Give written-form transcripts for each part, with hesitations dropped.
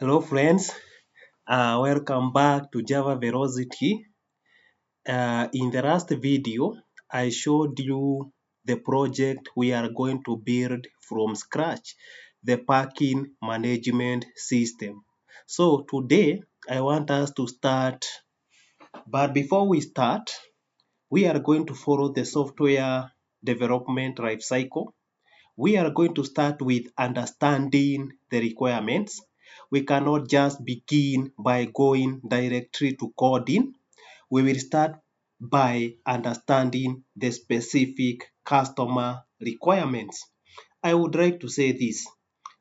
Hello friends, welcome back to Java Velocity. In the last video, I showed you the project we are going to build from scratch, the parking management system. So today, I want us to start, but before we start, we are going to follow the software development life cycle. We are going to start with understanding the requirements. We cannot just begin by going directly to coding. We will start by understanding the specific customer requirements. I would like to say this.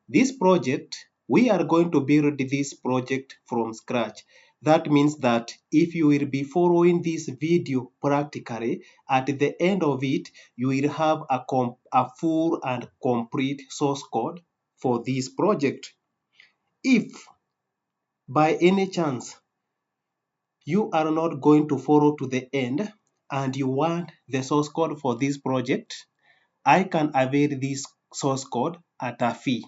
This project, we are going to build this project from scratch. That means that if you will be following this video practically, at the end of it, you will have a full and complete source code for this project. If by any chance you are not going to follow to the end and you want the source code for this project, I can avail this source code at a fee.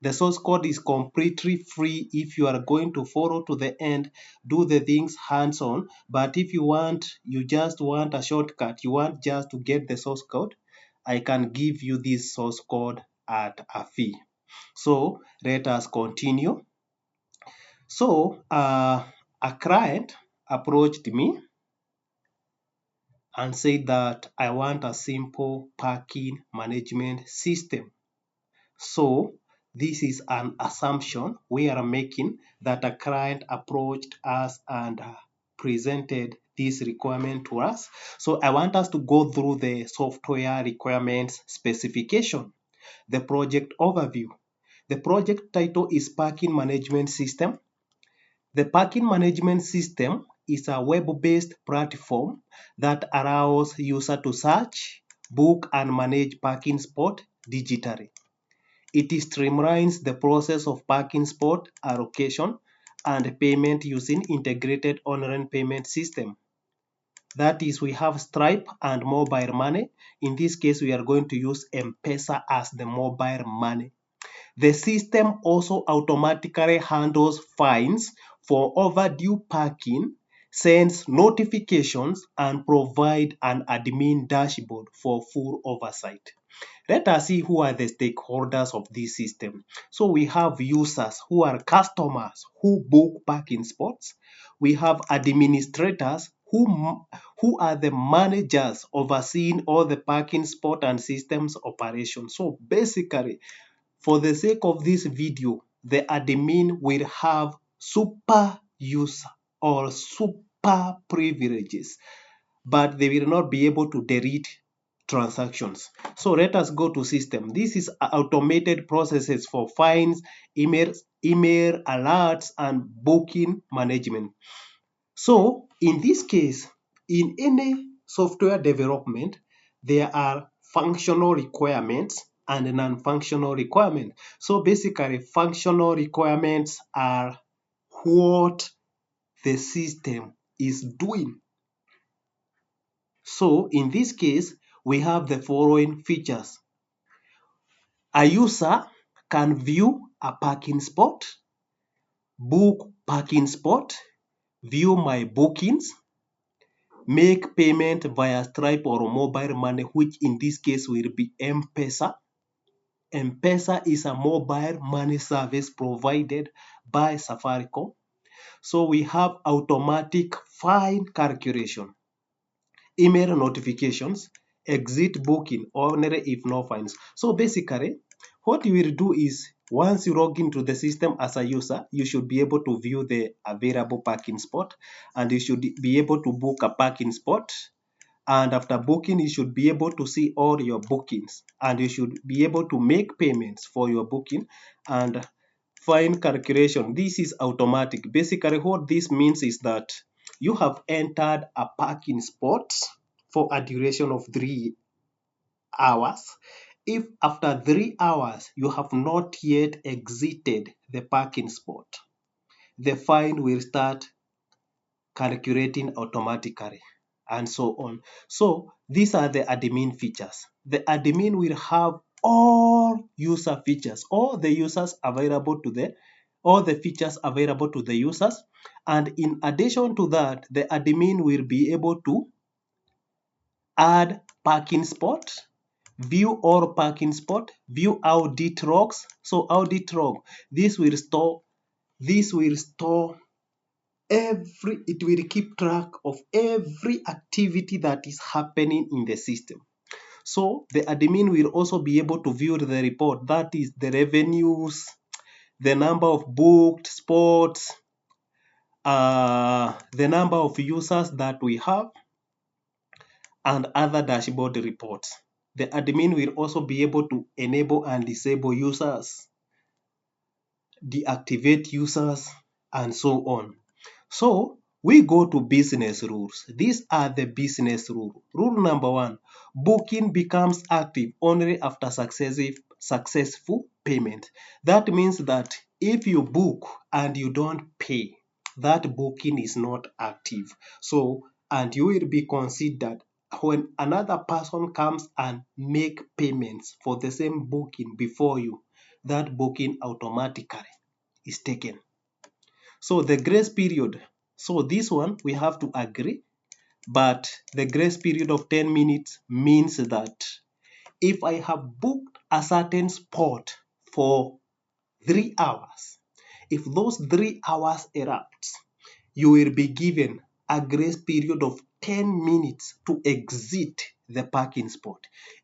The source code is completely free if you are going to follow to the end, do the things hands-on. But if you just want a shortcut, you want just to get the source code, I can give you this source code at a fee. So let us continue. So a client approached me and said that I want a simple parking management system. So this is an assumption we are making that a client approached us and presented this requirement to us. So I want us to go through the software requirements specification, the project overview. The project title is Parking Management System. The parking management system is a web-based platform that allows users to search, book, and manage parking spot digitally. It streamlines the process of parking spot allocation and payment using integrated online payment system. That is, we have Stripe and mobile money. In this case, we are going to use M-Pesa as the mobile money. The system also automatically handles fines for overdue parking, sends notifications, and provide an admin dashboard for full oversight. Let us see who are the stakeholders of this system. So we have users who are customers who book parking spots. We have administrators who are the managers overseeing all the parking spot and systems operation. So basically, for the sake of this video, the admin will have super user or super privileges, but they will not be able to delete transactions. So let us go to system. This is automated processes for fines, email alerts, and booking management. So in this case, in any software development, there are functional requirements and non-functional requirements. So basically, functional requirements are what the system is doing. So in this case, we have the following features. A user can view a parking spot, book parking spot, view my bookings, make payment via Stripe or mobile money, which in this case will be M-Pesa. M-Pesa is a mobile money service provided by Safaricom. So we have automatic fine calculation, email notifications, exit booking, only if no fines. So basically, what you will do is once you log into the system as a user, you should be able to view the available parking spot and you should be able to book a parking spot. And after booking, you should be able to see all your bookings and you should be able to make payments for your booking and fine calculation. This is automatic. Basically, what this means is that you have entered a parking spot for a duration of 3 hours. If after 3 hours you have not yet exited the parking spot, the fine will start calculating automatically and so on. So these are the admin features. The admin will have all user features, all the users available to the all the features available to the users. And in addition to that, the admin will be able to add parking spot, view all parking spot, view audit logs. So audit log, this will store it will keep track of every activity that is happening in the system. So the admin will also be able to view the report, that is the revenues, the number of booked spots, the number of users that we have, and other dashboard reports. The admin will also be able to enable and disable users, deactivate users, and so on. So we go to business rules. These are the business rules. Rule number 1, booking becomes active only after successful payment. That means that if you book and you don't pay, that booking is not active. So, and you will be considered when another person comes and make payments for the same booking before you, that booking automatically is taken. So the grace period, so this one we have to agree, but the grace period of 10 minutes means that if I have booked a certain spot for 3 hours, if those 3 hours erupt, you will be given a grace period of 10 minutes to exit the parking spot.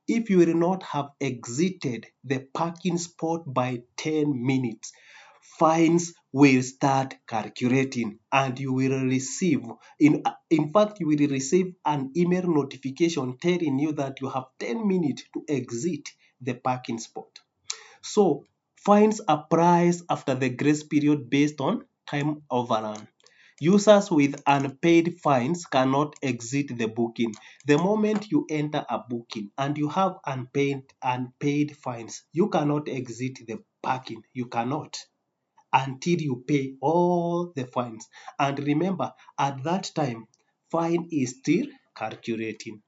If you will not have exited the parking spot by 10 minutes, fines will start calculating and you will receive, in fact, you will receive an email notification telling you that you have 10 minutes to exit the parking spot. So fines are priced after the grace period based on time overrun. Users with unpaid fines cannot exit the booking. The moment you enter a booking and you have unpaid fines, you cannot exit the parking. You cannot until you pay all the fines. And remember, at that time, fine is still calculating.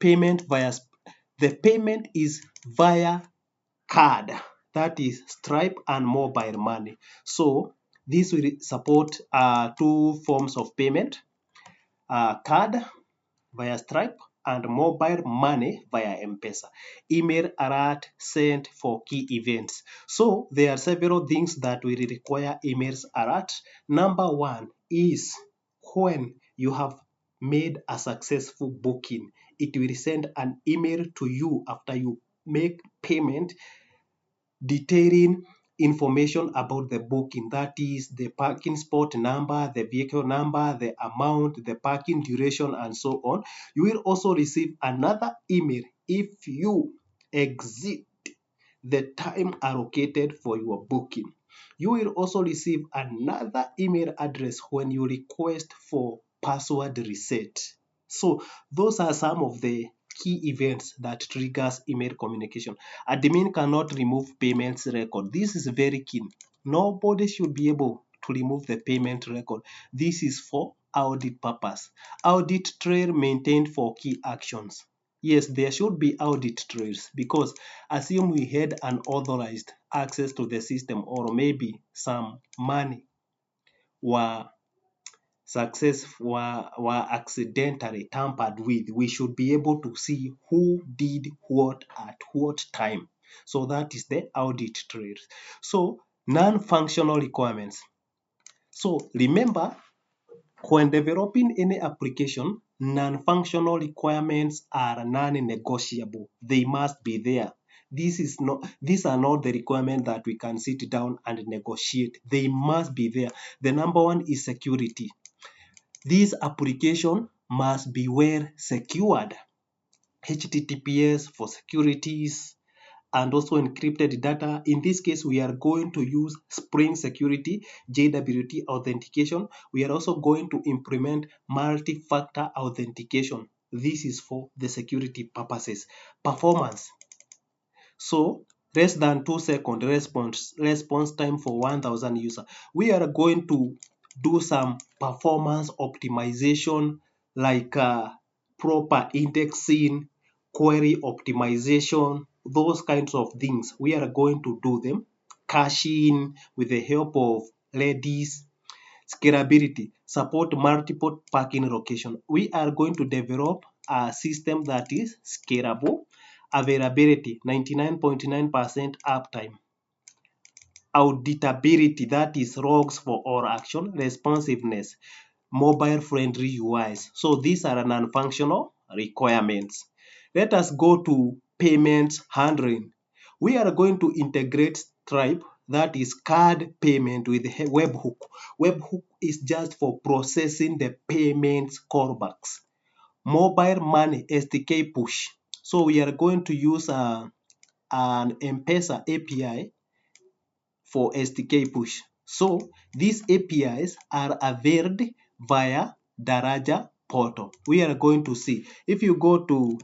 The payment is via card, that is Stripe and mobile money. So this will support 2 forms of payment, card via Stripe and mobile money via M-Pesa. Email alert sent for key events. So there are several things that will require emails alert. Number 1 is when you have made a successful booking, it will send an email to you after you make payment detailing information about the booking, that is the parking spot number, the vehicle number, the amount, the parking duration, and so on. You will also receive another email if you exit the time allocated for your booking. You will also receive another email address when you request for password reset. So those are some of the key events that triggers email communication. Admin cannot remove payments record. This is very key. Nobody should be able to remove the payment record. This is for audit purpose. Audit trail maintained for key actions. Yes, there should be audit trails because assume we had unauthorized access to the system, or maybe some money were were accidentally tampered with. We should be able to see who did what at what time. So that is the audit trail. So non-functional requirements. So remember, when developing any application, non-functional requirements are non-negotiable. They must be there. These are not the requirements that we can sit down and negotiate. They must be there. The number 1 is security. This application must be well secured. HTTPS for securities and also encrypted data. In this case, we are going to use Spring Security, JWT authentication. We are also going to implement multi-factor authentication. This is for the security purposes. Performance. So less than 2-second response time for 1000 users. We are going to do some performance optimization like proper indexing, query optimization, those kinds of things. We are going to do them caching with the help of Redis. Scalability, support multiple parking locations. We are going to develop a system that is scalable. Availability, 99.9% uptime. Auditability, that is logs for all action. Responsiveness, mobile friendly UIs. So these are non-functional requirements. Let us go to payments handling. We are going to integrate Stripe, that is card payment, with webhook. Webhook is just for processing the payments callbacks. Mobile money SDK push. So we are going to use an M-Pesa API for SDK push. So these APIs are availed via Daraja portal. We are going to see. If you go to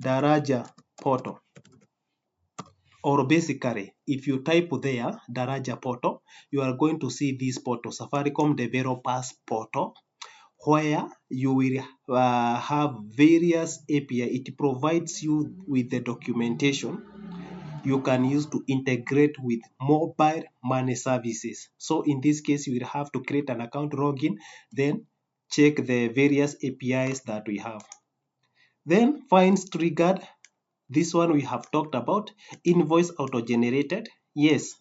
Daraja portal, or basically if you type there Daraja portal, you are going to see this portal, Safaricom Developers Portal, where you will have various API. It provides you with the documentation you can use to integrate with mobile money services. So in this case, you will have to create an account, login, then check the various APIs that we have. Then fines triggered. This one we have talked about. Invoice auto-generated. Yes,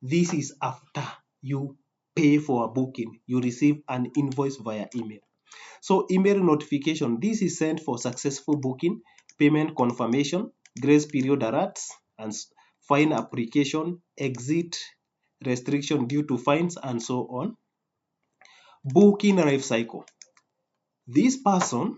this is after you pay for a booking. You receive an invoice via email. So email notification. This is sent for successful booking, payment confirmation, grace period alerts, and fine application, exit restriction due to fines, and so on. Booking life cycle. This person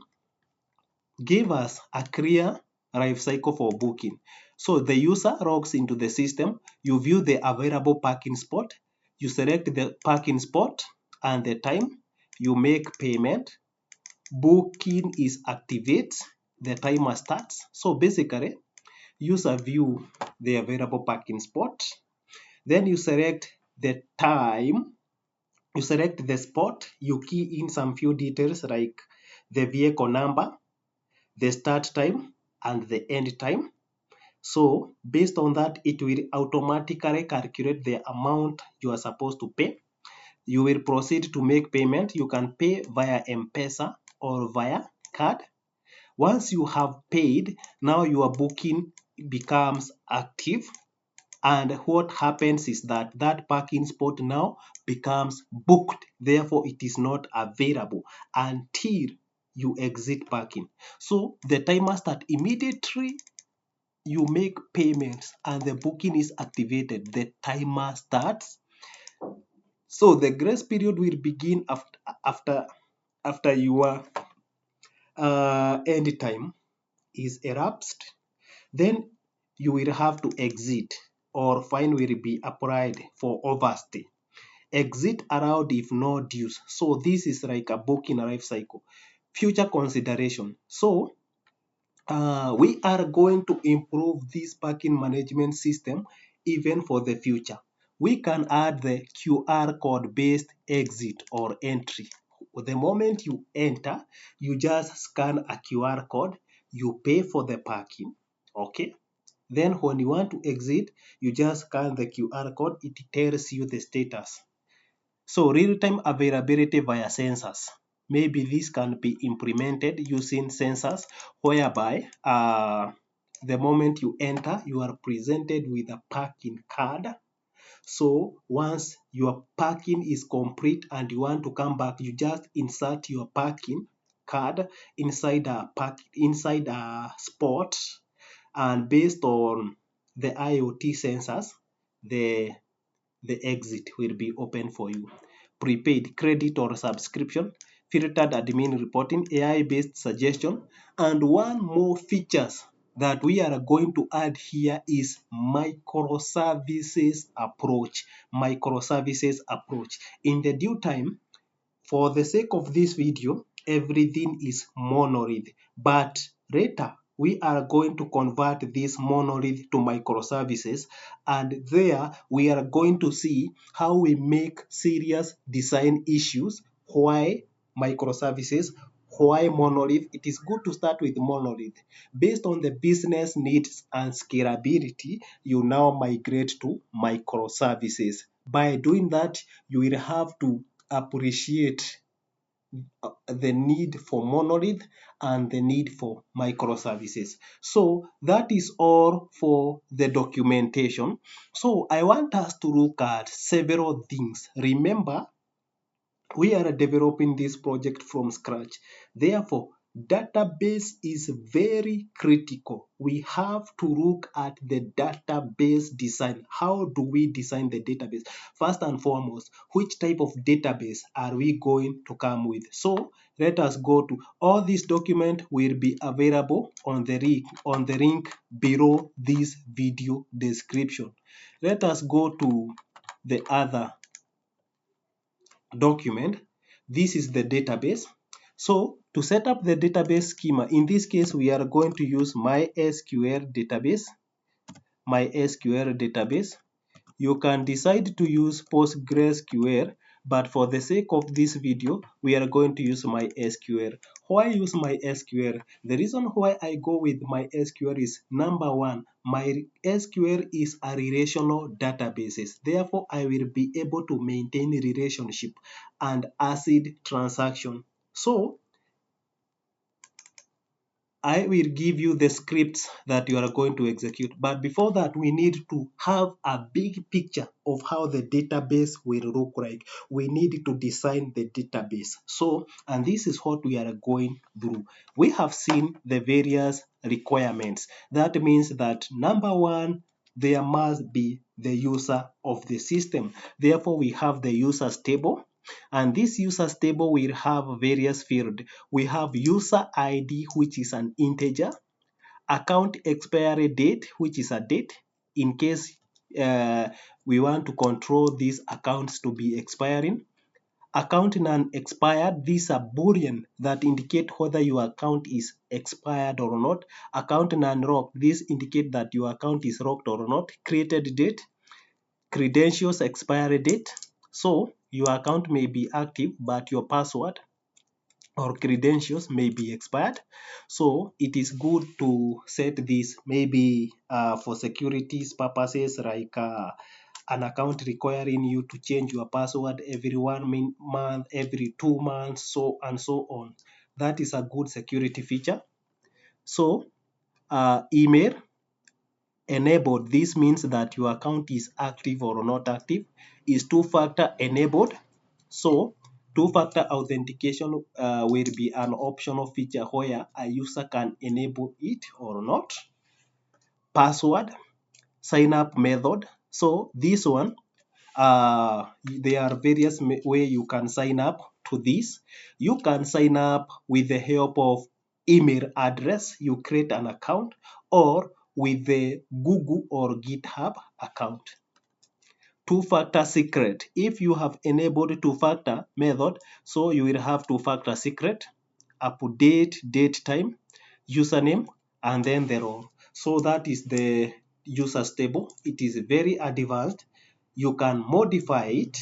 gave us a clear life cycle for booking. So the user logs into the system, you view the available parking spot, you select the parking spot and the time, you make payment, booking is activated, the timer starts. So basically, user view the available parking spot, then you select the time, you select the spot, you key in some few details like the vehicle number, the start time, and the end time. So based on that, it will automatically calculate the amount you are supposed to pay. You will proceed to make payment. You can pay via M-Pesa or via card. Once you have paid, now your booking becomes active. And what happens is that that parking spot now becomes booked. Therefore, it is not available until you exit parking. So the timer starts immediately you make payments and the booking is activated. The timer starts. So the grace period will begin after your end time is elapsed. Then you will have to exit or fine will be applied for overstay. Exit allowed if no dues. So this is like a booking life cycle. Future consideration. So we are going to improve this parking management system even for the future. We can add the QR code based exit or entry. The moment you enter, you just scan a QR code, you pay for the parking, okay? Then when you want to exit, you just scan the QR code, it tells you the status. So real-time availability via sensors. Maybe this can be implemented using sensors whereby the moment you enter, you are presented with a parking card. So once your parking is complete and you want to come back, you just insert your parking card inside a spot, and based on the IoT sensors, the exit will be open for you. Prepaid credit or subscription, filtered admin reporting, AI-based suggestion, and one more features that we are going to add here is microservices approach. Microservices approach. In the due time, for the sake of this video, everything is monolith, but later we are going to convert this monolith to microservices, and there we are going to see how we make serious design issues. Why microservices? why monolith? It is good to start with monolith. Based on the business needs and scalability, you now migrate to microservices. By doing that, you will have to appreciate the need for monolith and the need for microservices. So that is all for the documentation. So I want us to look at several things. Remember, we are developing this project from scratch. Therefore, database is very critical. We have to look at the database design. How do we design the database? First and foremost, which type of database are we going to come with? So let us go to all this document will be available on the link below this video description. Let us go to the other document. This is the database. So to set up the database schema, in this case, we are going to use MySQL database. MySQL database. You can decide to use PostgreSQL, but for the sake of this video, we are going to use MySQL. Why use MySQL? The reason why I go with MySQL is number one, MySQL is a relational database. Therefore, I will be able to maintain relationship and ACID transaction. So I will give you the scripts that you are going to execute. But before that, we need to have a big picture of how the database will look like. We need to design the database. So, and this is what we are going through. We have seen the various requirements. That means that number one, there must be the user of the system. Therefore, we have the users table. And this users table will have various fields. We have user ID, which is an integer, account expiry date, which is a date, in case we want to control these accounts to be expiring. Account non-expired, these are Boolean that indicate whether your account is expired or not. Account non-locked, these indicate that your account is locked or not. Created date, credentials expiry date. So your account may be active, but your password or credentials may be expired. So it is good to set this maybe for securities purposes, like an account requiring you to change your password every 1 month, every 2 months, so and so on. That is a good security feature. So email enabled, this means that your account is active or not active. Is two-factor enabled. So two-factor authentication will be an optional feature where a user can enable it or not. Password, sign up method. So this one, there are various ways you can sign up to this. You can sign up with the help of email address. You create an account, or with the Google or GitHub account. Two-factor secret. If you have enabled two-factor method, so you will have two-factor secret, update, date, time, username, and then the role. So that is the users table. It is very advanced. You can modify it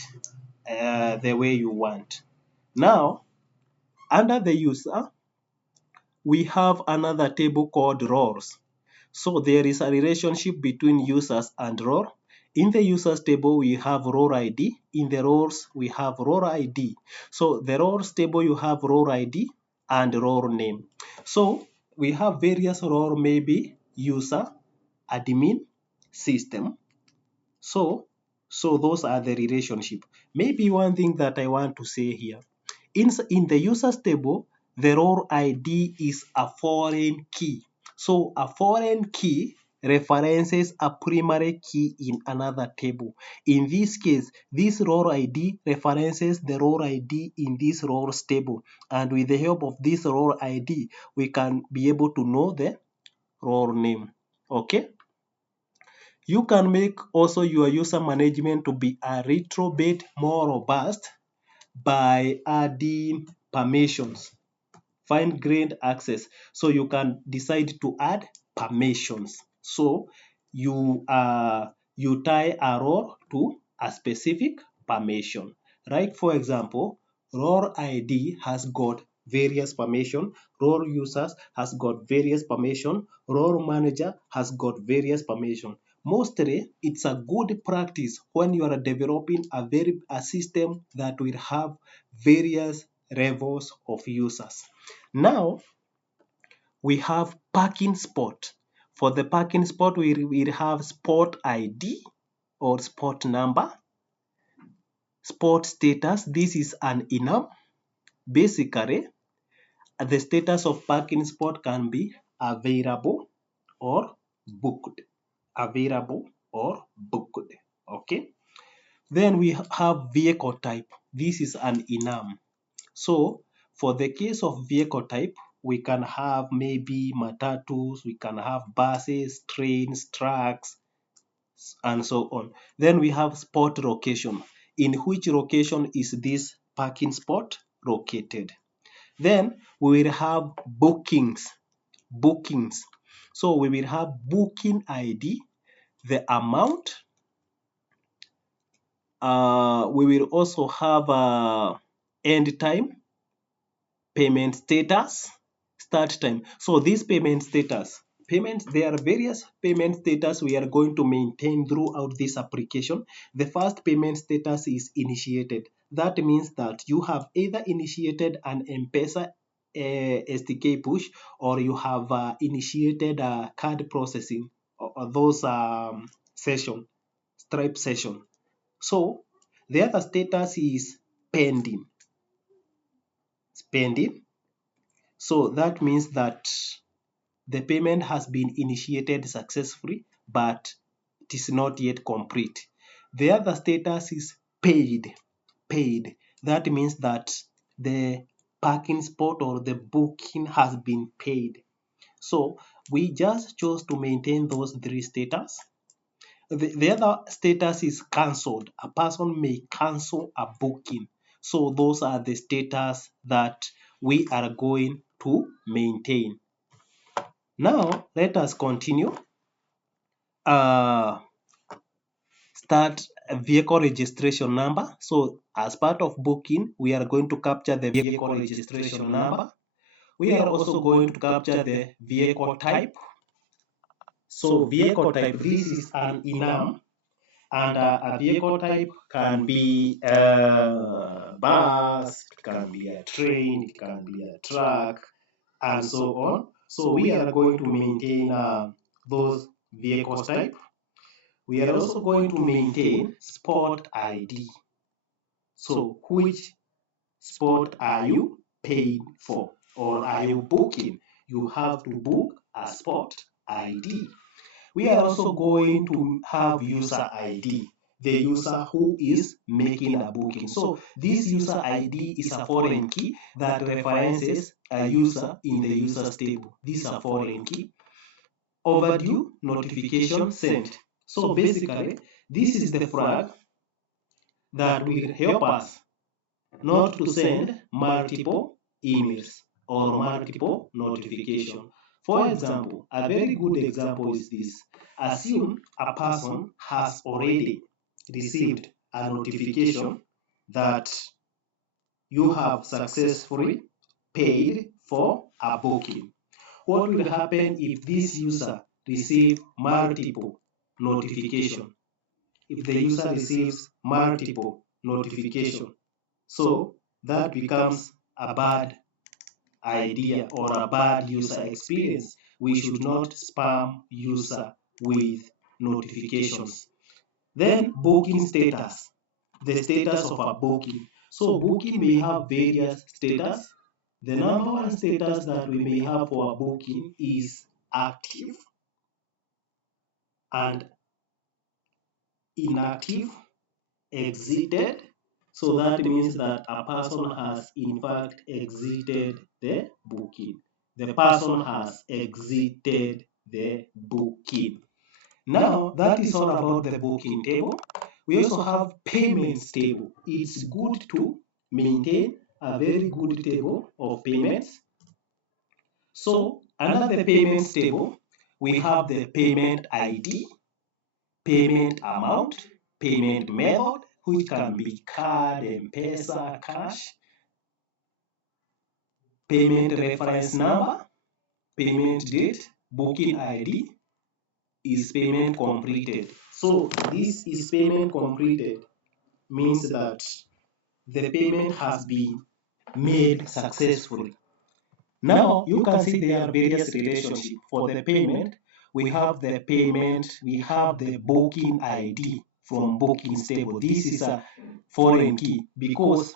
the way you want. Now, under the user, we have another table called roles. So there is a relationship between users and role. In the users table, we have role ID. In the roles, we have role ID. So the roles table, you have role ID and role name. So we have various role, maybe user, admin, system. So those are the relationship. Maybe one thing that I want to say here, in the users table, the role ID is a foreign key. So a foreign key references a primary key in another table. In this case, this role ID references the role ID in this roles table. And with the help of this role ID, we can be able to know the role name. Okay? You can make also your user management to be a little bit more robust by adding permissions, fine-grained access. So you can decide to add permissions. So you tie a role to a specific permission. Right? For example, role ID has got various permission, role users has got various permission, role manager has got various permission. Mostly, it's a good practice when you are developing a system that will have various levels of users. Now, we have parking spot. For the parking spot, we will have spot ID or spot number, spot status. This is an enum. Basically, the status of parking spot can be available or booked. Available or booked. Okay. Then we have vehicle type. This is an enum. So for the case of vehicle type, we can have maybe matatus, we can have buses, trains, trucks, and so on. Then we have spot location. In which location is this parking spot located? Then we will have bookings. Bookings. So we will have booking ID, the amount. We will also have end time, payment status, start time. So this payment status, there are various payment status we are going to maintain throughout this application. The first payment status is initiated. That means that you have either initiated an M-Pesa SDK push, or you have initiated a card processing, or those Stripe session. So the other status is pending. Pending. So that means that the payment has been initiated successfully, but it is not yet complete. The other status is paid. Paid. That means that the parking spot or the booking has been paid. So we just chose to maintain those three status. The other status is cancelled. A person may cancel a booking. So those are the status that we are going to maintain. Now, let us continue. Start a vehicle registration number. So as part of booking, we are going to capture the vehicle registration number. We are also going to capture the vehicle type. So vehicle type, this is an enum. And a vehicle type can be a bus, it can be a train, it can be a truck, and so on. So we are going to maintain those vehicles type. We are also going to maintain spot ID. So which spot are you paying for, or are you booking? You have to book a spot ID. We are also going to have user ID, the user who is making a booking. So this user ID is a foreign key that references a user in the users table. This is a foreign key. Overdue notification sent. So basically, this is the flag that will help us not to send multiple emails or multiple notifications. For example, a very good example is this. Assume a person has already received a notification that you have successfully paid for a booking. What will happen if this user receives multiple notifications? If the user receives multiple notifications, so that becomes a bad idea or a bad user experience. We should not spam user with notifications. Then booking status, the status of a booking. So booking may have various status. The number one status that we may have for a booking is active and inactive, exited. So that means that a person has in fact exited the booking. The person has exited the booking. Now that is all about the booking table. We also have payments table. It's good to maintain a very good table of payments. So under the payments table, we have the payment ID, payment amount, payment method, which can be card, M-Pesa, cash, payment reference number, payment date, booking ID is payment completed. So this is payment completed means that the payment has been made successfully. Now you can see there are various relationships. For the payment, we have the payment, we have the booking ID from bookings table. This is a foreign key because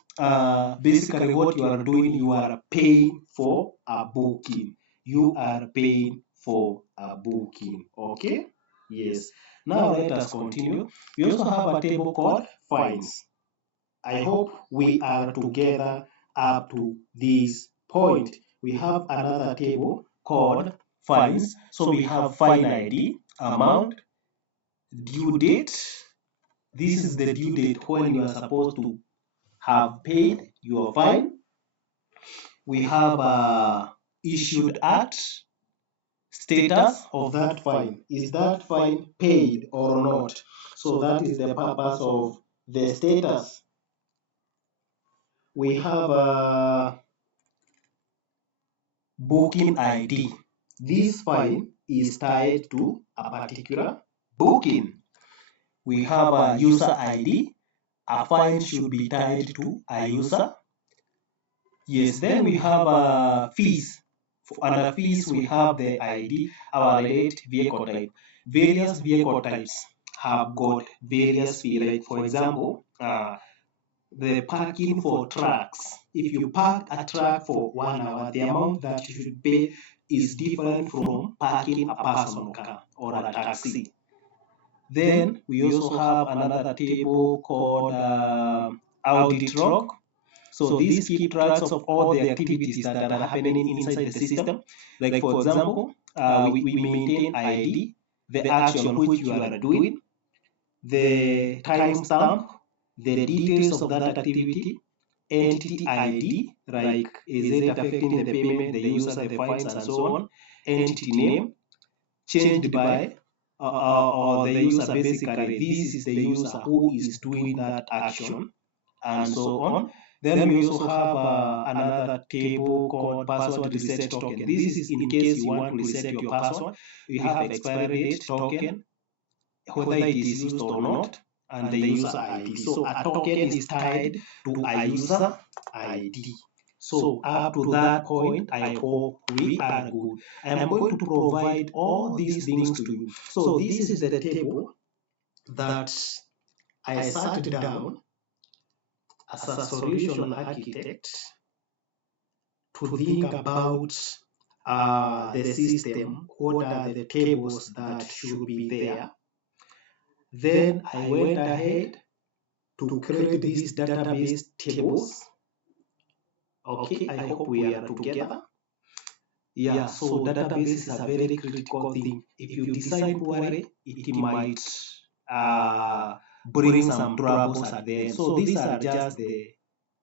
basically what you are doing, you are paying for a booking. You are paying for a booking. Okay? Yes. Now let us continue. We also have a table called fines. I hope we are together up to this point. We have another table called fines. So we have fine ID, amount, due date. This is the due date when you are supposed to have paid your fine. We have issued at, status of that fine. Is that fine paid or not? So that is the purpose of the status. We have a booking ID. This fine is tied to a particular booking. We have a user ID. A fine should be tied to a user. Yes, then we have fees. Under fees, we have the ID, our relate vehicle type. Various vehicle types have got various fees. Like for example, the parking for trucks. If you park a truck for 1 hour, the amount that you should pay is different from parking a personal car or a taxi. Then we also have another table called audit log. So these keep tracks of all the activities that are happening inside the system. Like for example, we maintain ID, the action which you are doing, the timestamp, the details of that activity, entity ID, like is it affecting the payment, the user, the fines, and so on, entity name, changed by, or the user, basically, this is the user who is doing that action, and so on. Then we also have another table called password reset token. This is in case you want to reset your password. We have expiry date token, whether it is used or not, and the user ID. So a token is tied to a user ID. So up to that point, I hope we are good. I am going to provide all these things to you. So this is the table that I sat down as a solution architect to think about the system, what are the tables that should be there. Then I went ahead to create these database tables. Okay, I hope we are together. Yeah, so database is a very critical thing. If you design poorly, it might bring some troubles at the end. So these are just the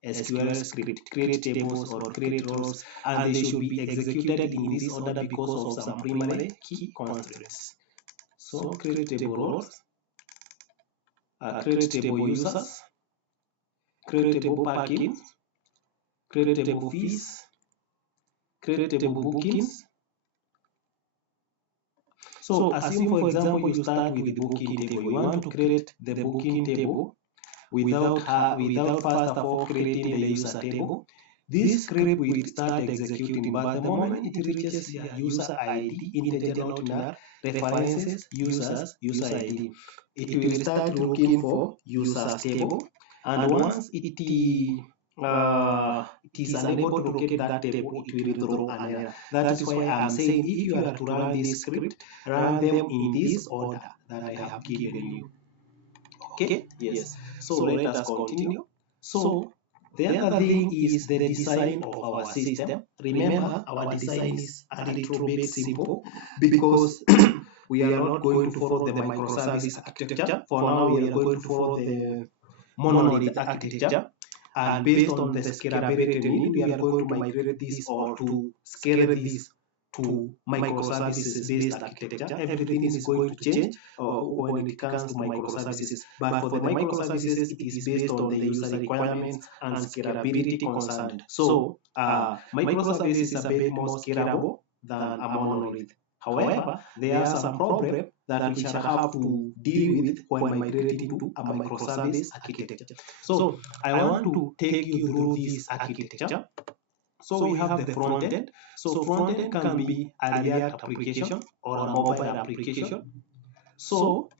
SQL script, create tables or create rows, and they should be executed in this order because of some primary key constraints. So create table rows, create table users, create table parkings, create table fees, create table bookings. So assume, for example, you start with the booking table. You want to create the booking table without first of all creating the user table. This script will start executing, but the moment it reaches the user ID, integer not null, references users, user ID, it will start looking for users table, and once it is unable to locate that table, it will throw an error. That is why I am saying if you are to run this script, run them in this order that I have given you. Okay, yes. So let us continue. So the other thing is the design of our system. Remember, our design is a little bit simple because we are not going to follow the microservice architecture. For now, we are going to follow the monolith architecture. And based on the scalability need, we are going to migrate this or to scale this to microservices based architecture, everything is going to change when it comes to microservices. But for the microservices, it is based on the user requirements and scalability concerned. So microservices is a bit more scalable than a monolith. However, there are some problems that we shall have to deal with when migrating to a microservice architecture. So I want to take you through this architecture. So we have the front end. So front end can be a React application or a mobile application. So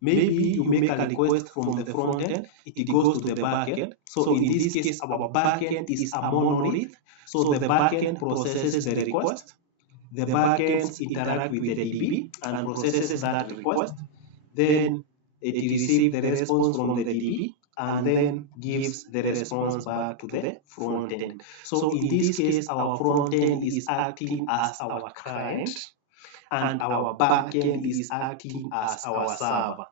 maybe you make a request from the front end, it goes to the back end. So in this case, our back end is a monolith. So the back end processes the request. The backends interact with the DB and processes that request. Then it receives the response from the DB and then gives the response back to the front end. So in this case, our front end is acting as our client and our back end is acting as our server.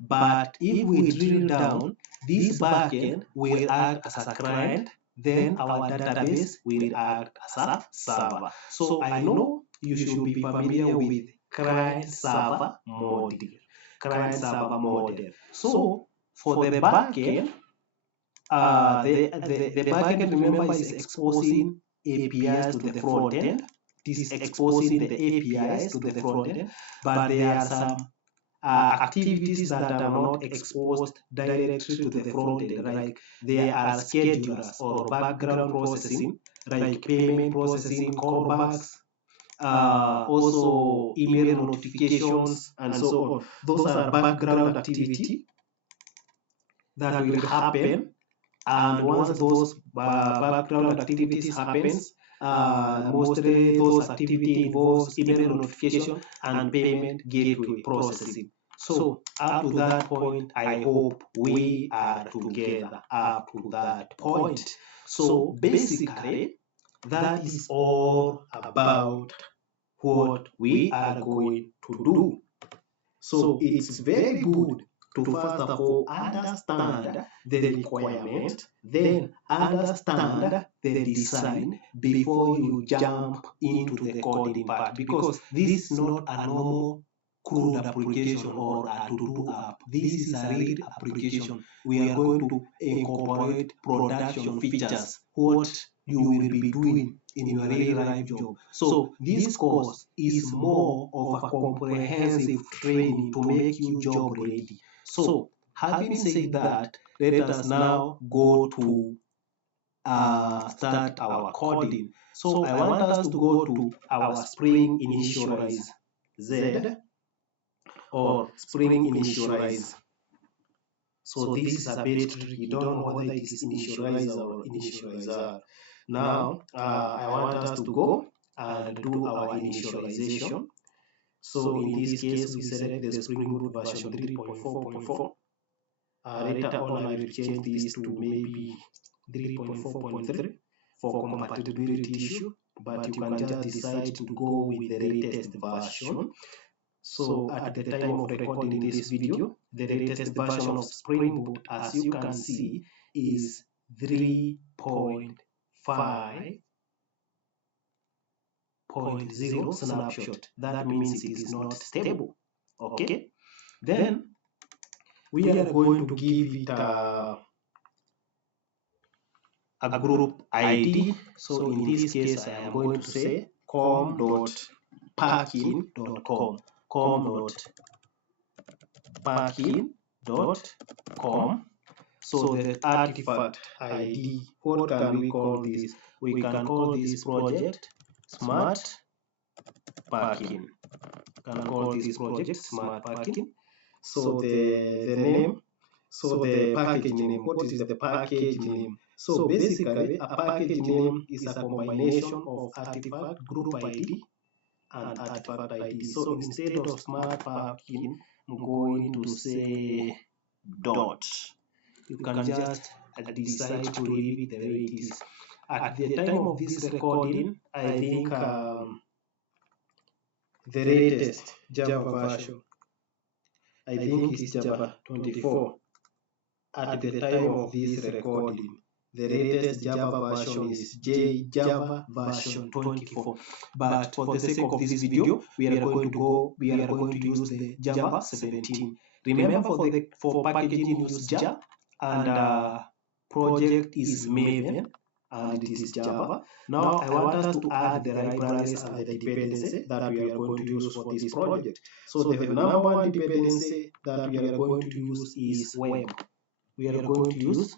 But if we drill down, this back end will act as a client, then our database will act as a server. So I know you should be familiar with client-server model. Client-server model. So for the backend, the backend, remember, is exposing APIs to the front end. This is exposing the APIs to the front end, but there are some activities that are not exposed directly to the front end, like there are schedulers or background processing, like payment processing, callbacks, also email notifications, and so on. Those are background activity that will happen, and once those background activities happens, mostly those activity involves email notification and payment gateway processing. So up to that point, I hope we are together up to that point. So basically, that is all about what we are going to do. So it's very good to first of all understand the requirement, then understand the design before you jump into the coding part, because this is not a normal crude application or a to-do app. This is a real application. We are going to incorporate production features, what you will be doing in your real life job. So this course is more of a comprehensive training to make you job ready. So having said that, let us now go to start our coding. So I want us to go to our Spring Initialize Z or Spring Initialize. So this is a bit tricky. You don't know whether it is initializer or initializer. Now I want us to go and do our initialization. So in this case, we select the Spring Boot version 3.4.4. Later on, I will change this to maybe 3.4.3 for compatibility issue, but you can just decide to go with the latest version. So at the time of recording this video, the latest version of Spring Boot, as you can see, is 3.5.0 snapshot. That means it is not stable. Okay, then we are going to give it a group ID. So in this case, I am going to say com.parking.com. com.parking.com. So the artifact ID, what can we call this? We can call this project Smart Parking. Can call this project Smart Parking. So the name, so the package name, what is the package name? So basically, a package name is a combination of artifact group ID and artifact ID. So instead of Smart Parking, I'm going to say dot. You can just decide to leave it the way it is. At the time of this recording, I think the latest Java version, I think it's Java 24 at the time of this recording. The latest Java version is Java version 24. But for the sake of this video, we are going to use the Java 17. Remember, for packaging, use Jar, and project is Maven, and it is Java. Now I want us to add the libraries and the dependency that we are going to use for this project. So the number one dependency that we are going to use is web. We are going to use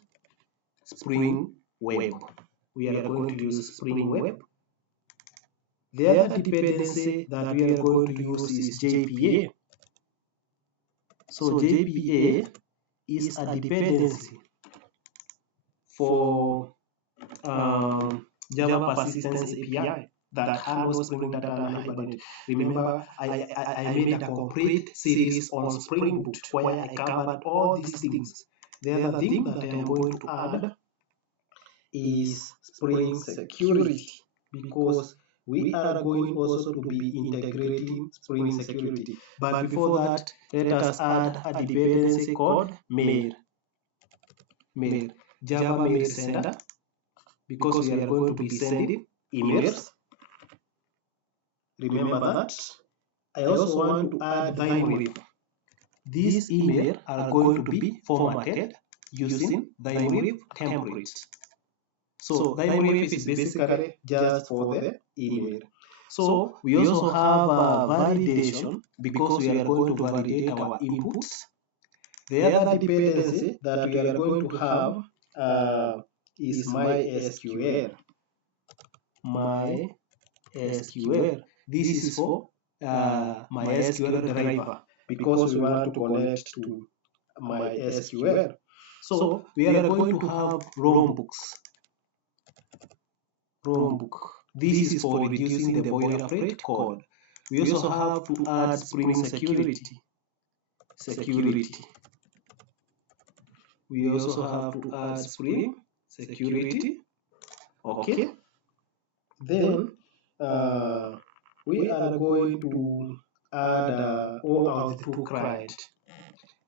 Spring Web. We are going to use Spring Web. The other dependency that we are going to use is JPA. So JPA is a dependency for Java Persistence API that handles Spring Data and Hibernate. Remember, I made a complete series on Spring Boot where I covered all these things. The other thing that I am going to add is Spring Security, because we are going also to be integrating Spring Security. But before that, let us add a dependency called mail. Java Mail Sender, because we are going to be sending emails. Remember that. I also want to add Thymorif. These emails are going to be formatted using Thymorif templates. So Thymorif is basically just for the email. So we also have a validation, because we are going to validate our inputs. The other dependency that we are going to have is MySQL. MySQL. This is for MySQL driver, because we want to connect to MySQL. So we are going to have Romebook. This is for reducing the boilerplate code. We also have to add Spring Security. We also have to add Spring Security. Okay. Then we are going to add OAuth2 client.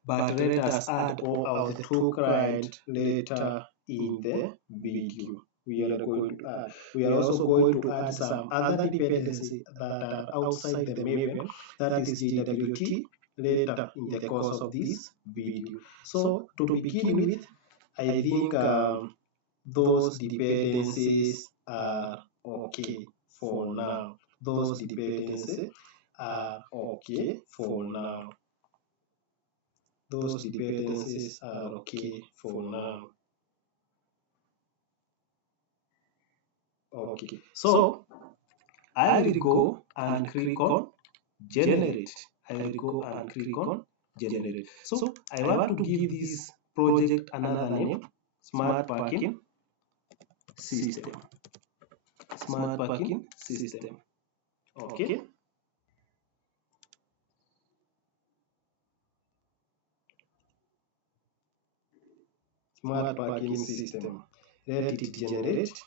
But let us add OAuth2 client later in the video. We are also going to add some other dependencies that are outside the Maven, that is JWT, later in the course of this video. So to begin with, I think those dependencies are okay for now. Those dependencies are okay for now. Those dependencies are okay for now. Okay, so I will go and click on generate. So I want to give this project another name, Smart Parking System. Okay. Smart Parking System. Let it generate.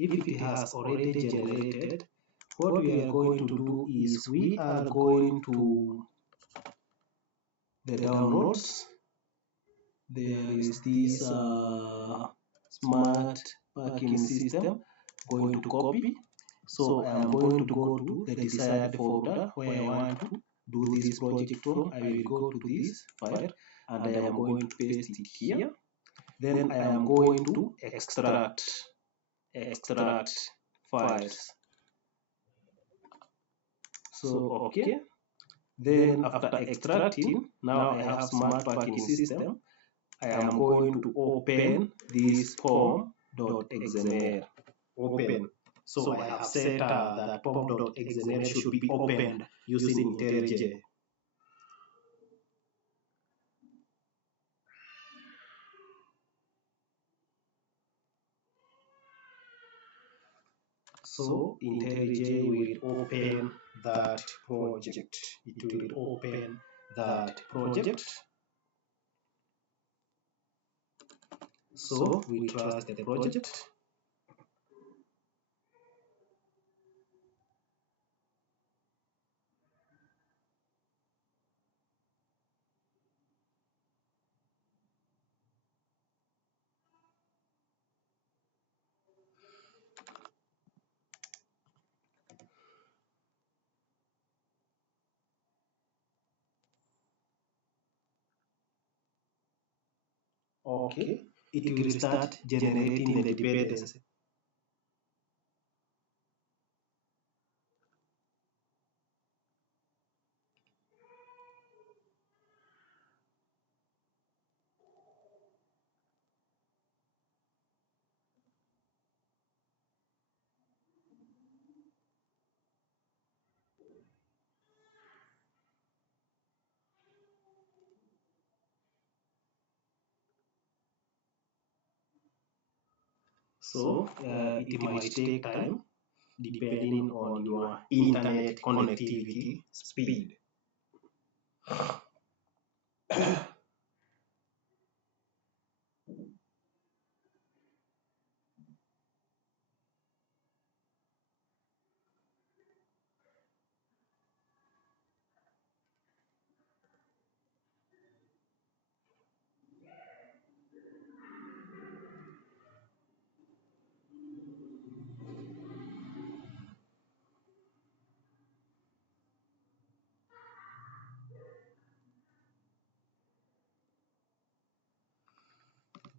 If it has already generated, what we are going to do is we are going to the downloads. There is this Smart Parking System. Going to copy. So I am going to go to the desired folder where I want to do this project from. I will go to this file and I am going to paste it here. Then I am going to extract files. So okay. Then after extracting, now I have Smart Parking System. I am going to open this pom.xml. Open. So I have set that pom.xml should be opened using IntelliJ. So IntelliJ will open that project. It will open that project. So we trust the project. okay, it will start generating the dependency. So it might take time depending on your internet connectivity speed.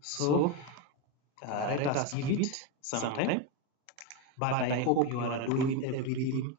So let us give it some time, but I hope you are doing everything.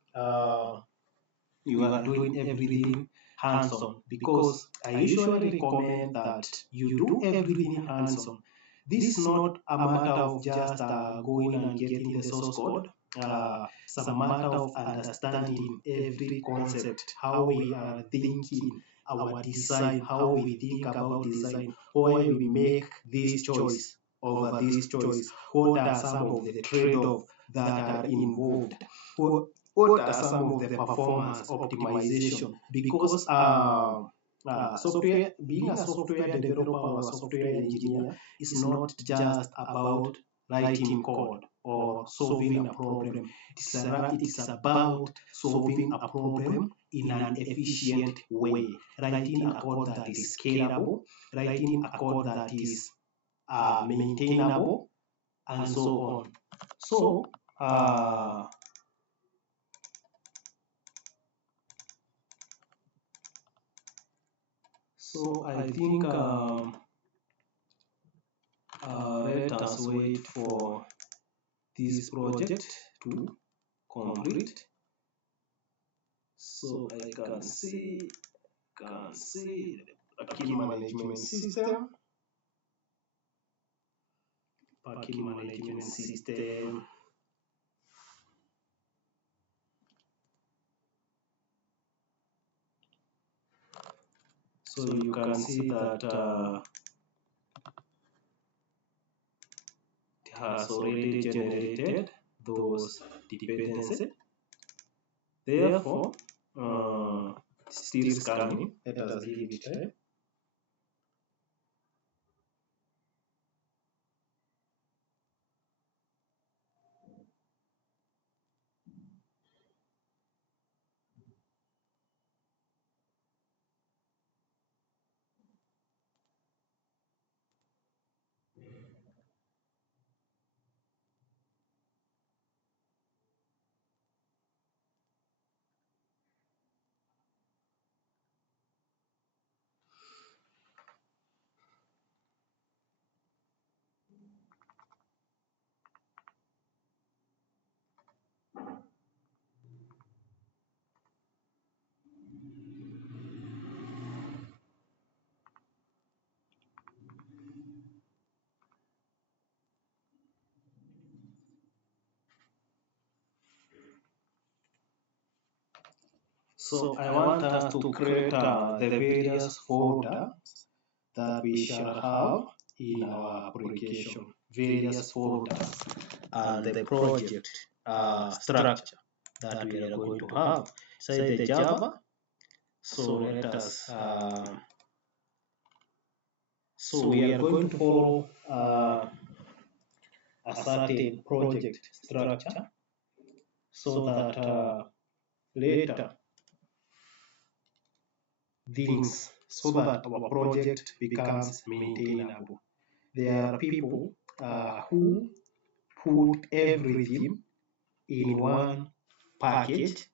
You are doing everything hands-on, because I usually recommend that you do everything hands-on. This is not a matter of just going and getting the source code. It's a matter of understanding every concept, how we are thinking, our design, how we think about design, why we make this choice over this choice, what are some of the trade-offs that are involved, what are some of the performance optimization, because software, being a software developer or a software engineer is not just about writing code or solving a problem. It's about solving a problem in an efficient way, writing a code that is scalable, writing a code that is maintainable, and so on. So I think let us wait for this project to complete. So I can see parking management system. Parking management system. So you can see that it has already generated those dependencies. Therefore, still scanning. Let us give it time. So I want us to create the various folders that we shall have in our application, various folders, and the project structure that we are going to have. Say the Java. So let us. So we are going to follow a certain project structure, so that later things, so that our project becomes maintainable. There are people who put everything in one package,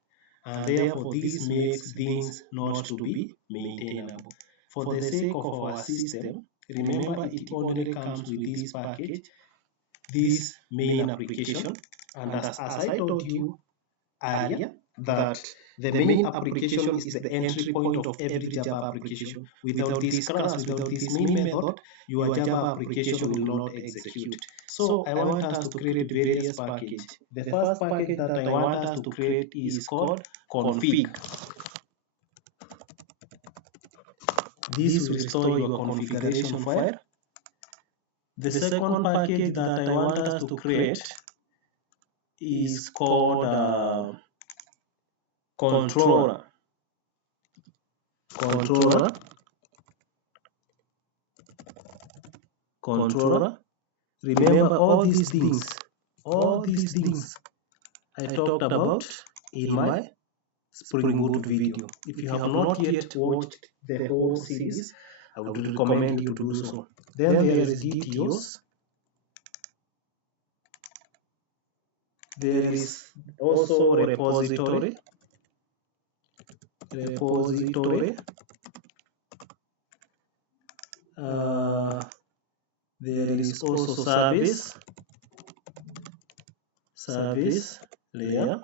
and therefore this makes things not to be maintainable. For the sake of our system, remember it only comes with this package, this main application. And as I told you earlier, that the main application is the entry point of every Java application. Without this class, without this main method, your Java application will not execute. So I want us to create various packages. The first package that I want us to create is called config. This will store your configuration file. The second package that I want us to create is called controller. Remember all these things I talked about in my Spring Boot video. If you have not yet watched the whole series, I would recommend you to do so. Then there is details. There is also repository. There is also service layer.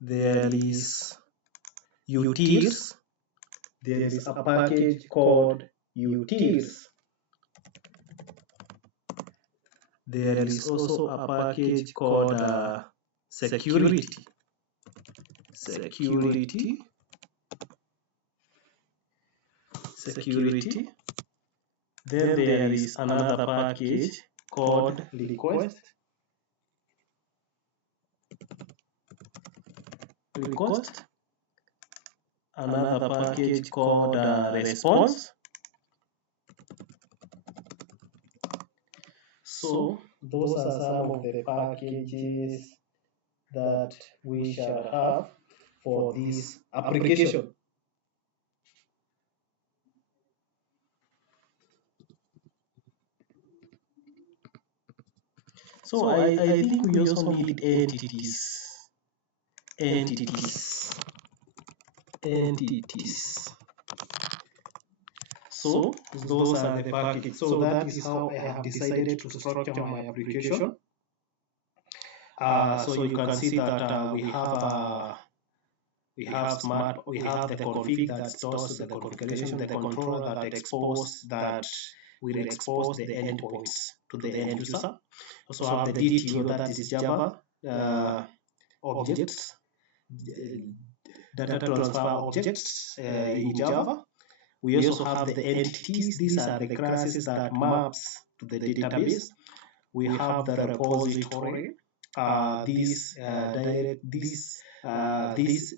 There is utils. There is a package called utils. There is also a package called security. Then there is another package called request. Another package called response. So those are some of the packages that we shall have for this application. So I think we also need entities. So those are the packages. So that is how I have decided to structure my application. So you can see that we have the config that stores the configuration, the controller that will expose the endpoints to the end user. Also have the DTO, that is Java objects, data transfer objects in Java. We also have the entities. These are the classes that maps to the database. We have the repository. This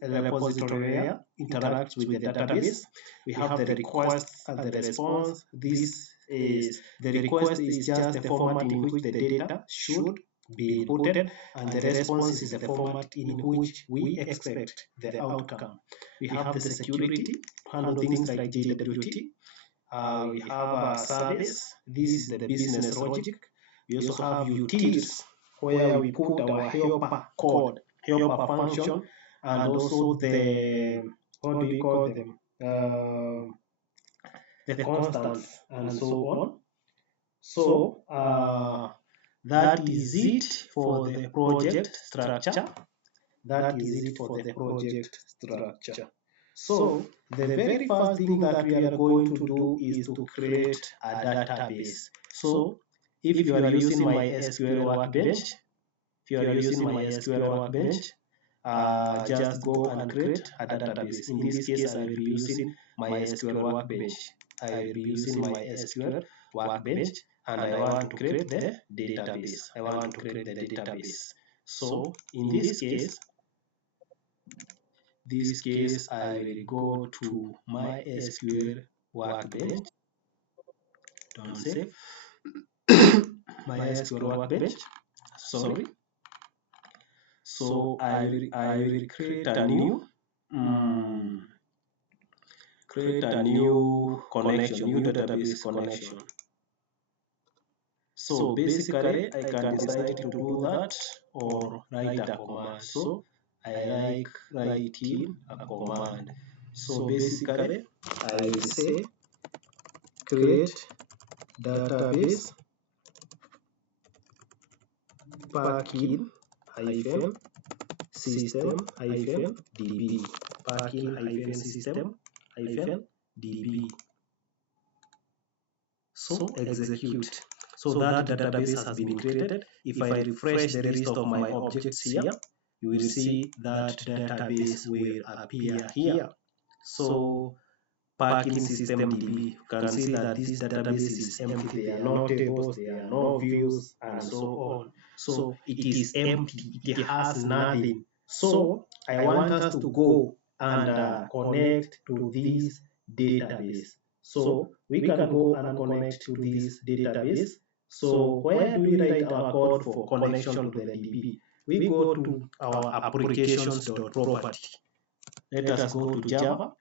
repository area interacts with the database. We have the request and the response. The request is just the format in which the data should be inputted, and the response is the format in which we expect the outcome. We have the security to handle things like JWT. We have a service. This is the business logic. We also have utils, where we put our helper code, helper function, and also the, what do we call them? The constants and so on. So that is it for the project structure. So the very first thing that we are going to do is to create a database. So if you are using MySQL Workbench, just go and create a database. In this case, I will be using MySQL Workbench. And I want to create the database. So in this case, I will go to MySQL Workbench. Don't say MySQL Workbench. Sorry. So I will create a new connection, new database connection. So basically, I can decide to do that or write a command. So I like writing a command. So basically, I will say create database parking hyphen system hyphen db, parking hyphen system hyphen db. So execute. So that database has been created. If I refresh the list of my objects here, you will see that database will appear here. So parking system DB, you can see that this database is empty. There are no tables, there are no views, and so on. So it is empty, it has nothing. So I want us to go and connect to this database. So we can go and connect to this database. So where do we write our code for connection to the DB? We go to our applications.property. Let us go to Java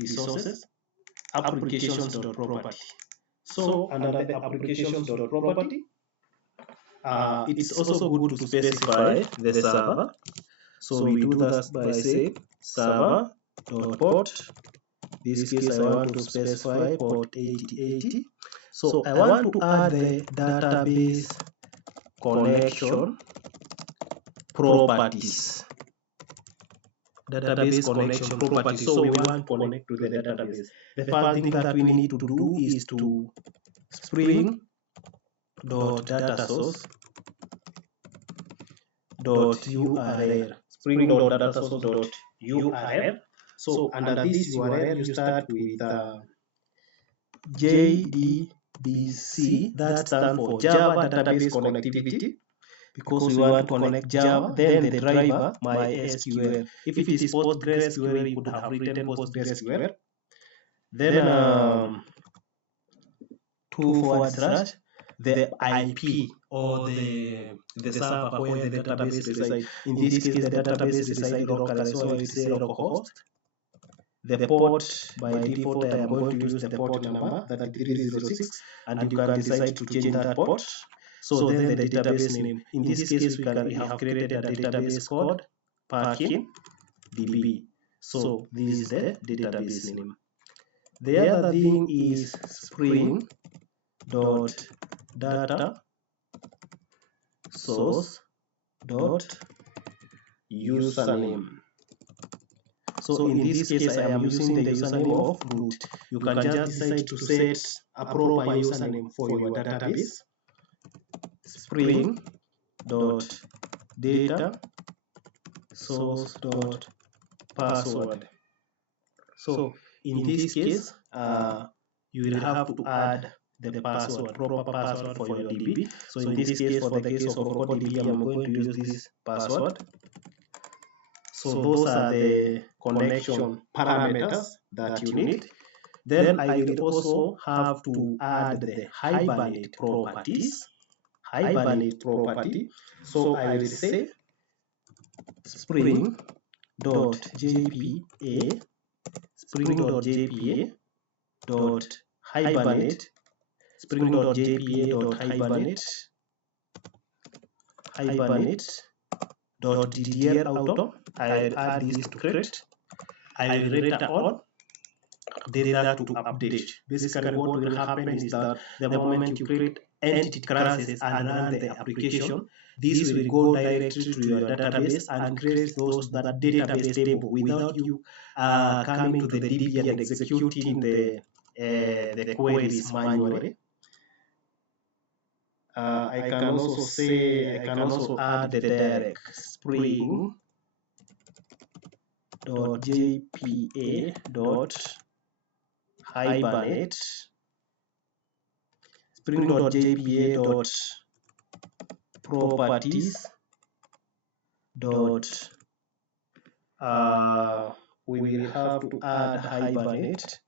resources, applications.property. So under the applications.property, it's also good to specify the server. So we do that by saying server.port. This case I want to specify port 8080. So I want to add the database connection properties. Database connection properties. So we want to connect to the database. The first thing that we need to do is to spring.datasource.url. Spring.datasource.url. So under this URL, you start with JDBC, that stands for Java Database Connectivity, because we want to connect Java. Then the driver MySQL. If it is PostgreSQL, you could have written PostgreSQL. Then 2/ the IP or the server where the database resides. In this case, the database resides locally, so I will say localhost. The port, by default, I am going to use the port number 3306, and you can decide to change that port. So then the database name. In this case, we have created a database called parking DB. So this is the database name. The other thing is spring.datasource.username. So in this case, I am using the username of root. You can just decide to set a proper username for your database. Spring.datasource.password. So in this case, you will have to add the password, proper password for your DB. So in this case, for the case of RocoDB, I'm going to use this password. So those are the connection parameters that you need. Then I will also have to add the Hibernate properties. Hibernate property. So I will say spring.jpa spring.jpa.hibernate hibernate.ddr auto. I will add this to create. I will later on data to update. Basically, what will happen is that the moment you create entity classes and run the application, this will go directly to your database and create that database table without you coming to the DB and executing the queries manually. I can also add the direct spring.jpa.hibernate spring.jpa.properties we will have to add hibernate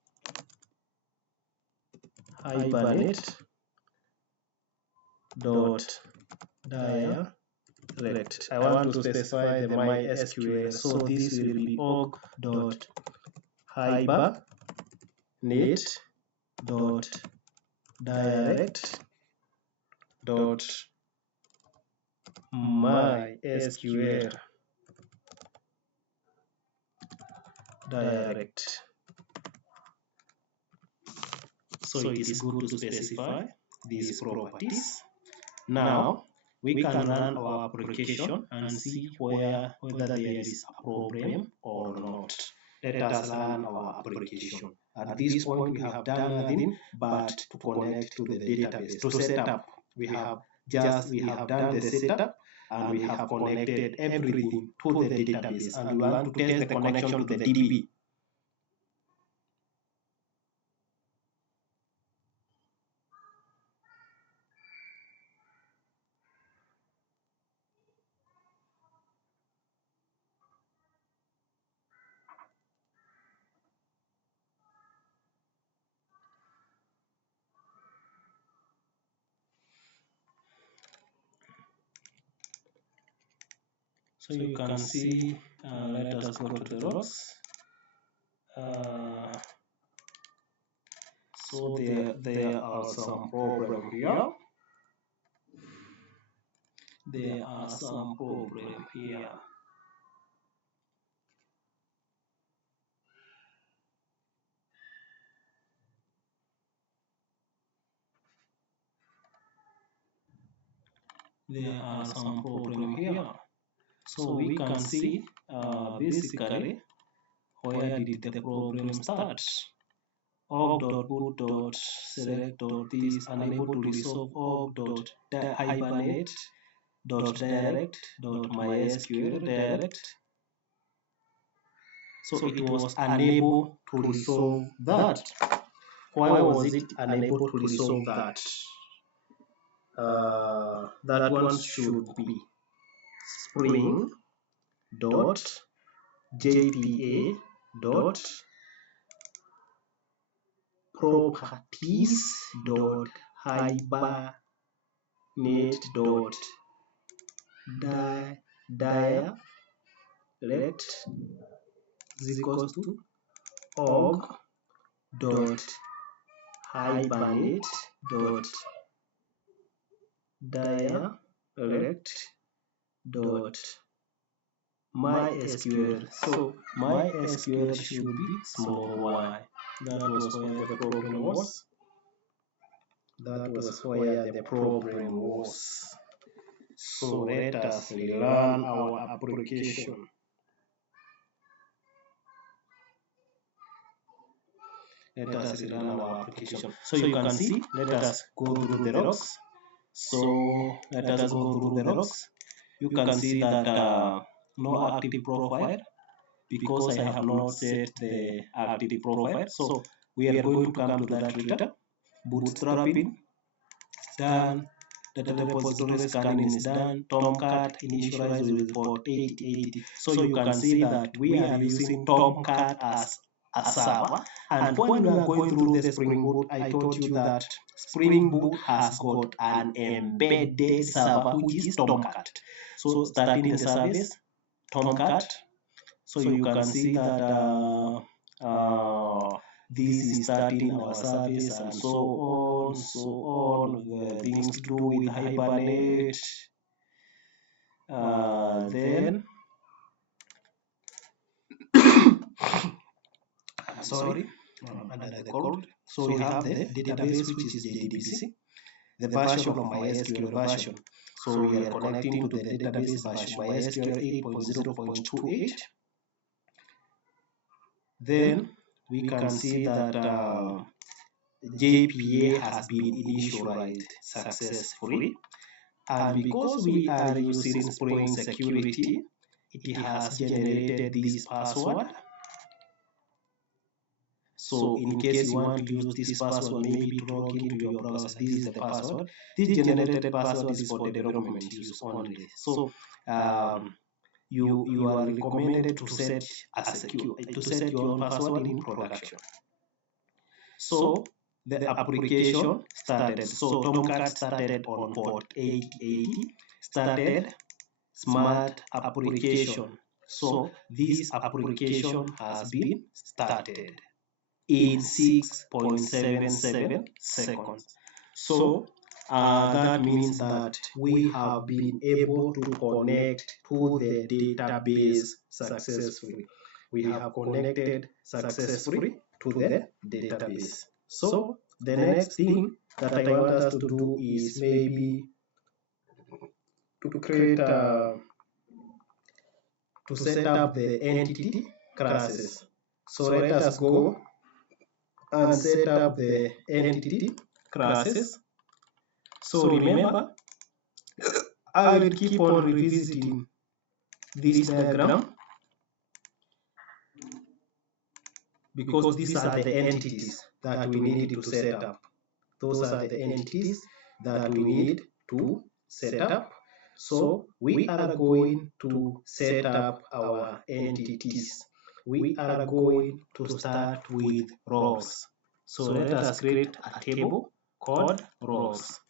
dot direct. I want to specify the MySQL, so this will be org dot hibernate dot direct dot MySQL direct. So it is good to specify these properties. Now we can run our application and see whether there is a problem or not. Let us run our application. At this point, we have done nothing but to connect to the database. To set up, we have done the setup and we have connected everything to the database, and we want to test the connection to the DB. So you can see, let us go to the logs. So there are some problem here. There are some problem here. There are some problem here. So we can see basically where did the problem start. org.boot.select.this unable to resolve org.hibernate.direct.mysql direct. So it was unable to resolve that. Why was it unable to resolve that? That one should be spring dot jpa dot properties dot hibernate dot direct is equals to org dot hibernate dot direct dot mysql. So mysql should be small y. That was where the problem was. That was where the problem was. So let us rerun our application. Let us rerun our application. So you can see, let us go through the logs. So let us go through the logs. You can see that no active profile, because I have not set the active profile. So we are going to come to that later. Bootstrapping is done. Data repository scanning is done. Tomcat initialized with port 8080. So you can see that we are using Tomcat as a server. And when we are going through the Spring Boot, I told you that Spring Boot has got an embedded server, which is Tomcat. So starting the service, Tomcat. So you can see that this is starting our service and so on, things to do with Hibernate. Then sorry, under the code. So we have the database, which is JDBC, the version of MySQL version. So we are connecting to the database version MySQL 8.0.28. Then we can see that JPA has been initialized successfully, and because we are using Spring Security, it has generated this password. So in case you want to use this password, maybe to log into your browser, this is the password. This generated password is for development use only. So you are recommended to set your own password in production. So the application started. So Tomcat started on port 8080, started Smart application. So this application has been started in 6.77 seconds. So that means that we have been able to connect to the database successfully. We have connected successfully to the database. So the next thing that I want us to do is maybe to create to set up the entity classes. So let us go and set up the entity classes. So remember, I will keep on revisiting this diagram because these are the entities that we need to set up. Those are the entities that we need to set up. So we are going to set up our entities. We are going to start with roles. So let us create a table called roles.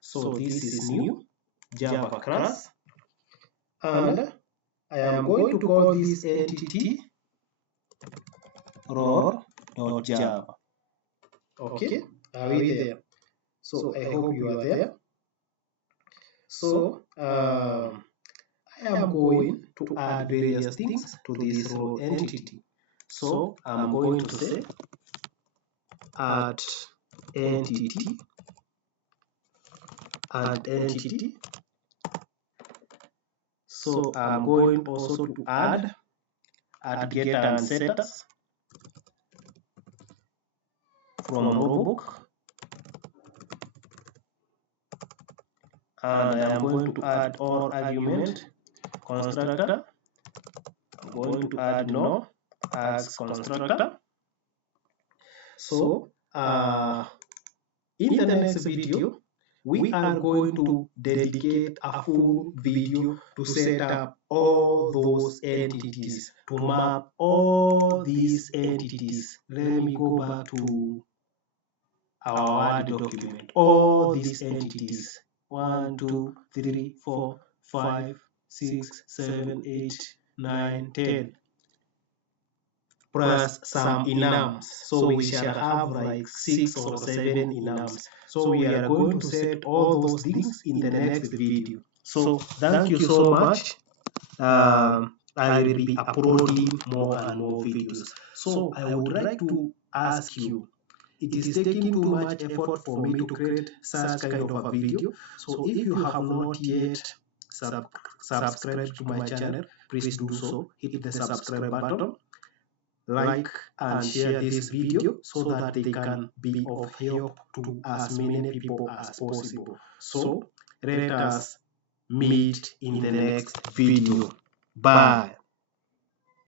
So this is new Java class, and I am going to call this entity role.java. Okay, are we there? So I hope you are there. So I am going to add various things to this role entity. So I'm going to say add entity and entity. So I'm going also to add getter and setters from rowbook, and I am going to add or argument constructor. I'm going to add no as constructor. So in the next video, we are going to dedicate a full video to set up all those entities, to map all these entities. Let me go back to our Word document. All these entities, 1, 2, 3, 4, 5, 6, 7, 8, 9, 10. Plus some enums. So we shall have like 6 or 7 enums. So we are going to set all those things in the next video. So thank you so much. I will be uploading more and more videos. So I would like to ask you, it is taking too much effort for me to create such kind of a video. So if you have not yet subscribed to my channel, please do so. Hit the subscribe button, like and share this video so that they can be of help to as many people as possible. So let us meet in the next video. Bye.